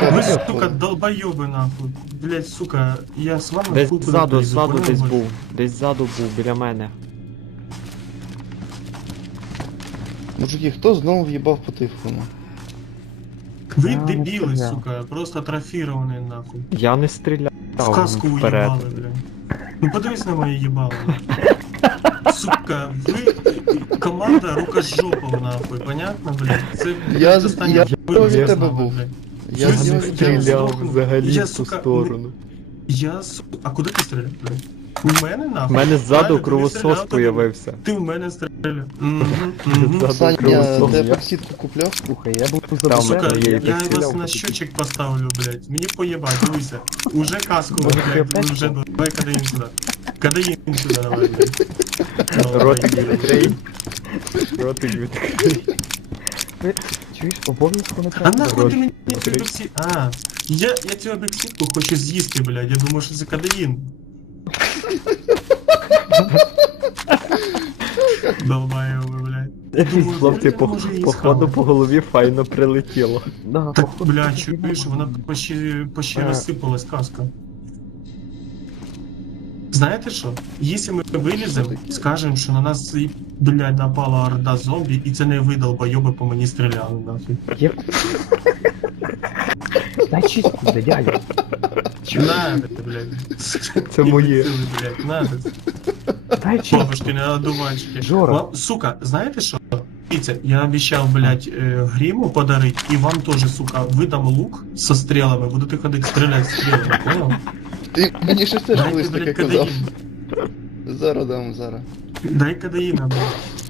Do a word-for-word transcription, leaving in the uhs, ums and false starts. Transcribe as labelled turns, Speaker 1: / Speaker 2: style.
Speaker 1: Вы,
Speaker 2: хлопців.
Speaker 1: сука, долбоёбы, нахуй. Блять, сука, я с вами
Speaker 3: Десь
Speaker 1: хуй
Speaker 3: ззаду,
Speaker 1: лезу,
Speaker 3: ззаду
Speaker 1: понял,
Speaker 3: десь
Speaker 1: ви?
Speaker 3: був. Десь ззаду був, біля мене.
Speaker 2: Мужики, хто знову в'їбав по тифону?
Speaker 1: Вы
Speaker 4: Я не
Speaker 1: дебилы,
Speaker 4: стрелял.
Speaker 1: сука, просто атрофированные, нахуй.
Speaker 3: Я не стріляв.
Speaker 1: В каску
Speaker 3: вперед.
Speaker 1: уебалы, блядь. Ну подивись на мои ебалы. Сука, вы команда рукожопов, нахуй, понятно, блядь? Це,
Speaker 2: Я-
Speaker 1: це стане
Speaker 2: я
Speaker 1: хуй
Speaker 2: від
Speaker 1: з
Speaker 2: тебе
Speaker 1: нами,
Speaker 2: був.
Speaker 1: блядь.
Speaker 2: Я
Speaker 1: Ви
Speaker 2: з
Speaker 1: не
Speaker 2: нього
Speaker 1: стріляв
Speaker 2: стріляв.
Speaker 3: взагалі
Speaker 1: Я,
Speaker 3: в ту
Speaker 1: сука,
Speaker 3: сторону.
Speaker 1: Я, сука, а куди ти стріляв, блядь? У мене,
Speaker 3: У
Speaker 1: нахуй?
Speaker 3: мене ззаду
Speaker 1: Правильно, ти
Speaker 3: кровосос
Speaker 1: стріляв, ти-
Speaker 3: появився.
Speaker 1: Ти в мене стріляв. Мгм, мгм.
Speaker 3: Ззаду
Speaker 2: Саня,
Speaker 3: кровосос.
Speaker 2: ти
Speaker 4: я-
Speaker 2: епоксидку купляв?
Speaker 4: Слухай, я був
Speaker 3: Там,
Speaker 4: за
Speaker 1: Сука,
Speaker 3: я
Speaker 1: я,
Speaker 3: її
Speaker 1: я
Speaker 3: підстріляв,
Speaker 1: вас на
Speaker 3: потім.
Speaker 1: счетчик поставлю, блядь. Мені поебать, дивися. Уже каску,
Speaker 4: Може,
Speaker 1: блядь,
Speaker 4: хребет?
Speaker 1: уже давай кадаїн сюди. Кадаїн сюди, давай, блядь.
Speaker 3: Ротик відкрий. Ротик відкрий.
Speaker 4: Чуєш, обов'язково не
Speaker 1: А
Speaker 4: треба.
Speaker 1: нахуй ти мені
Speaker 3: Ротик
Speaker 1: цю
Speaker 3: відкрий.
Speaker 1: бексі... А, я, я цю бексітку хочу з'їсти, блядь. Я думаю, що це кадаїн. Долбаєвы, блядь. Я думаю,
Speaker 3: Хлопці,
Speaker 1: блядь,
Speaker 3: по,
Speaker 1: може її
Speaker 3: походу
Speaker 1: схавати.
Speaker 3: по голові файно прилетіло.
Speaker 4: Да,
Speaker 1: Так,
Speaker 4: походу,
Speaker 1: бля,
Speaker 4: це
Speaker 1: чуєш,
Speaker 4: тобі
Speaker 1: вона
Speaker 4: надо.
Speaker 1: почти, почти
Speaker 4: Е.
Speaker 1: розсипалась каска. Знаєте що? Якщо ми виліземо, скажемо, що на нас, блядь, напала орда зомбі, і це не ви, долбойоби, по мені стріляли, нахуй.
Speaker 4: Є- Дай чистку, блядь, дядя.
Speaker 1: Надо, блядь.
Speaker 3: Це моє.
Speaker 1: Імбецили, блядь, надо.
Speaker 4: Дай чистку.
Speaker 1: Бабушки, не одуванчики.
Speaker 4: Жора.
Speaker 1: Вам, сука, знаєте що? Дивіться, я обіцяв, блядь, е, гриму подарити, і вам теж, сука, видам лук со стрілами, будете ходити стріляти стрілами, понял?
Speaker 2: Ти мені щось теж
Speaker 1: Дайте,
Speaker 2: колись таке
Speaker 1: блядь,
Speaker 2: казав.
Speaker 1: кадаїн.
Speaker 2: Зараз дам, зараз.
Speaker 1: Дай кадаїна, блядь.